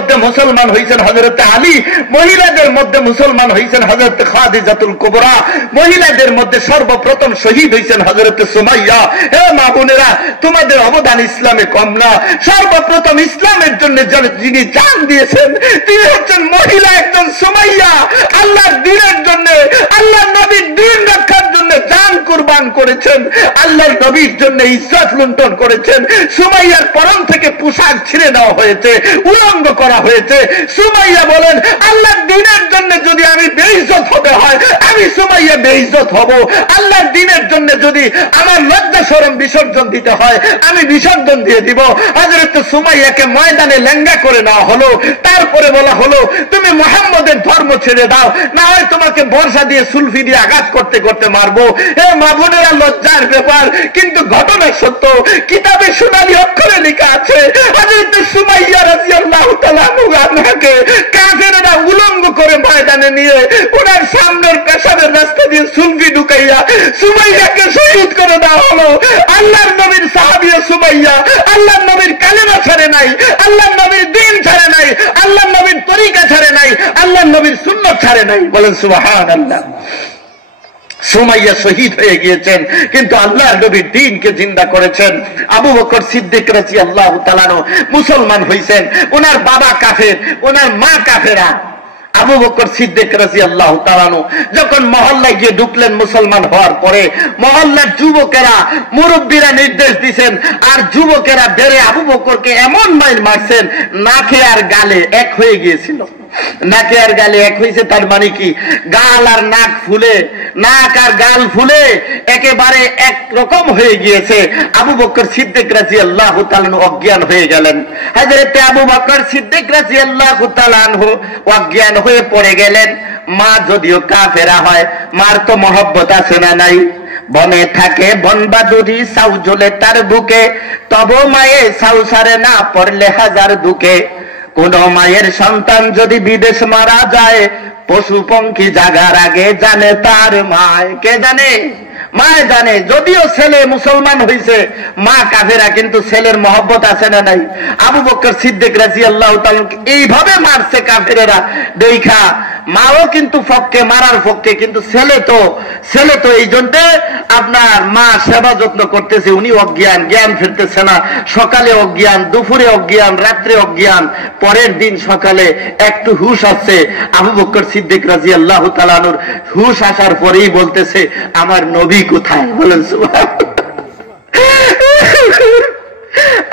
মধ্যে মুসলমান হয়েছেন হযরত আলী, মহিলাদের মধ্যে মুসলমান হয়েছেন হযরত খাদিজাতুল কুবরা, মহিলাদের মধ্যে সর্বপ্রথম শহীদ হয়েছেন হযরত সুমাইয়া। হে মা বোনেরা, তোমাদের অবদান ইসলামে কম না। সর্বপ্রথম ইসলামের জন্য যিনি জান দিয়েছেন তিনি হচ্ছেন মহিলা একজন সুমাইয়া। আল্লাহর দ্বীনের জন্য, আল্লাহর নবীর দ্বীন রক্ষার জন্য জান কুরবান করেছেন, আল্লাহর নবীর জন্য ইজ্জত লুণ্ঠন করেছেন। সুমাইয়ার পরন থেকে পোশাক ছিঁড়ে নেওয়া হয়েছে, উলঙ্গ করা হয়েছে। সুমাইয়া বলেন, আল্লাহর দ্বীনের জন্য যদি আমি বেইজ্জত হতে হয়, আমি সুমাইয়া বেইজ্জত হব। আল্লাহর দ্বীনের জন্য যদি আমার লজ্জা শরম বিসর্জন দিতে হয়, আমি বিসর্জন দিয়ে দিব। হযরত সুমাইয়াকে ময়দানে লেঙ্গা করে নেওয়া হলো। তারপরে বলা হলো, তুমি মুহাম্মদের ধর্ম ছেড়ে দাও, না হয় তোমাকে বর্ষা দিয়ে সুলফি দিয়ে আঘাত করতে করতে মারবো। হে মা বোনেরা, লজ্জার ব্যাপার কিন্তু ঘটনা সত্য। কিতাবে সোনালী অক্ষরে লেখা আছে, হযরত সুমাইয়া রাদিয়াল্লাহু তাআলা আনহাকে কাফেররা উলঙ্গ করে ময়দানে নিয়ে ওনার সামনের পেশাবের রাস্তা দিয়ে সুলফি ঢুকাইয়া সুমাইয়াকে শহীদ করে দেওয়া হলো। আল্লাহর নবীর সাহাবিয়া সুমাইয়া আল্লাহর নবীর কালেমা ছাড়ে নাই, আল্লাহর নবীর দ্বীন ছাড়ে নাই, আল্লাহর নবীর তরিকা ছাড়ে নাই, আল্লাহর নবীর সুন্নাত ছাড়ে নাই। বলেন সুবহানাল্লাহ। সুমাইয়া শহীদ হয়ে গিয়েছেন, কিন্তু আল্লাহর নবীর দ্বীনকে জিন্দা করেছেন। আবু বকর সিদ্দিক রাদিয়াল্লাহু তাআলা মুসলমান হয়েছেন। ওনার বাবা কাফের, ওনার মা কাফেরা। আবু বকর সিদ্দিক রাদিয়াল্লাহু তাআলা যখন মহল্লায় গিয়ে ঢুকলেন মুসলমান হওয়ার পরে, মহল্লার যুবকেরা মুরব্বীরা নির্দেশ দিয়েছেন, আর যুবকেরা বেড়ে আবু বকরকে এমন মাইল মারছেন, নাকে আর গালে এক হয়ে গিয়েছিল। নাকে আর গালে এক হয়েছে, তার মানে কি গাল আর নাক ফুলে, নাক আর গাল ফুলে একেবারে একরকম হয়ে গিয়েছে। আবু বকর সিদ্দিক রাদিয়াল্লাহু তাআলা অজ্ঞান হয়ে গেলেন। হযরত আবু বকর সিদ্দিক রাদিয়াল্লাহু তাআলা অজ্ঞান হয়ে পড়ে গেলেন। মা যদিও কাফেরা হয়, মার তো মহব্বত আছে না নাই? বনে থাকে বনবাদুরি, সাউ জ্বলে তার বুকে, তব মায়ে সাউ সারে না পড়লে হাজার দুকে। কোন মায়ের সন্তান যদি বিদেশ মারা যায়, পশু পঙ্খী জাগার আগে জানে তার মায়। কে জানে? মায় জানে। যদিও ছেলে মুসলমান হয়েছে, মা কাফেরা, কিন্তু ছেলের মহব্বত আছে না নাই? আবু বকর সিদ্দিক রাদিয়াল্লাহু তাআলা এইভাবে মারছে কাফেরেরা দেখা। মাও কিন্তু পক্ষে, মারার পক্ষে, কিন্তু ছেলে তো এই জন্য আপনার মা সেবা যত্ন করতেছে, উনি অজ্ঞান, জ্ঞান ফিরতেছে না। সকালে অজ্ঞান, দুপুরে অজ্ঞান, রাত্রে অজ্ঞান, পরের দিন সকালে একটু হুশ আসছে। আবু বকর সিদ্দিক রাদিয়াল্লাহু তাআলা হুশ আসার পরেই বলতেছে, আমার নবী কোথায়? বলেন সুবহানাল্লাহ।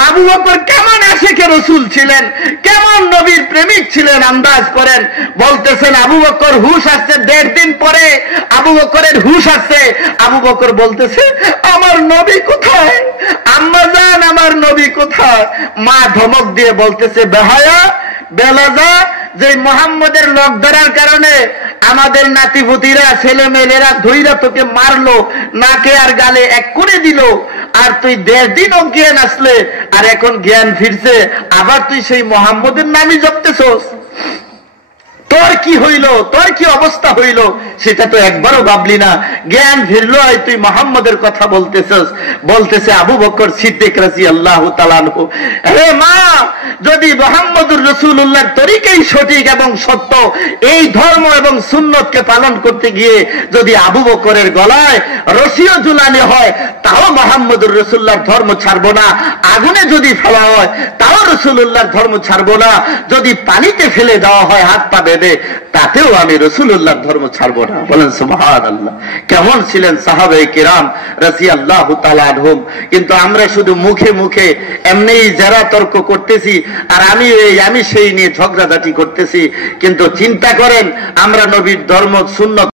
আবু বকর কেমন আশিকে রাসূল ছিলেন, কেমন নবীর প্রেমিক ছিলেন আন্দাজ করেন। বলতেছেন আবু বকর হুশ আসছে, 1.5 দিন পরে আবু বকরের হুশ আসছে। আবু বকর বলতেছে, আমার নবী কোথায়? আম্মা জান, আমার নবী কোথায়? মা ধমক দিয়ে বলতেছে, বেহায়া, বেলাজা, যে মুহাম্মদের লোক ধরার কারণে আমাদের নাতিপুতিরা, ছেলে মেয়েরা ধৈরা তোকে মারলো, নাকে আর গালে এক করে দিল, আর তুই 1.5 দিন অজ্ঞান আসলে, আর এখন জ্ঞান ফিরছে, আবার তুই সেই মুহাম্মদের নামই জপতেছস। তোর কি হইল, তোর কি অবস্থা হইল, সেটা তো একবারও ভাবলি না। জ্ঞান ফিরলো, তুই মুহাম্মদের কথা বলতেছস। বলতেছে আবু বকর সিদ্দিক রাদিয়াল্লাহু তাআলা আনহু, হে মা, যদি মুহাম্মদুর রাসূলুল্লাহর তরিকাই সঠিক এবং সত্য, এই ধর্ম এবং সুন্নতকে পালন করতে গিয়ে যদি আবু বকরের গলায় রশিও ঝুলানো হয়, তাও মুহাম্মদুর রাসূলুল্লাহর ধর্ম ছাড়বো না। আগুনে যদি ফেলা হয়, তাও রাসূলুল্লাহর ধর্ম ছাড়বো না। যদি পানিতে ফেলে দেওয়া হয় হাত পা বেঁধে, তাতেও আমি রাসূলুল্লাহর ধর্ম ছাড়বো না। বলেন সুবহানাল্লাহ। কেমন ছিলেন সাহাবায়ে কিরাম রাদিয়াল্লাহু তাআলা আনহুম। কিন্তু আমরা শুধু মুখে মুখে এমনিই যারা তর্ক করতেছি, আর আমি সেই নিয়ে ঝগড়াঝাটি করতেছি। কিন্তু চিন্তা করেন, আমরা নবীর ধর্ম সুন্নাত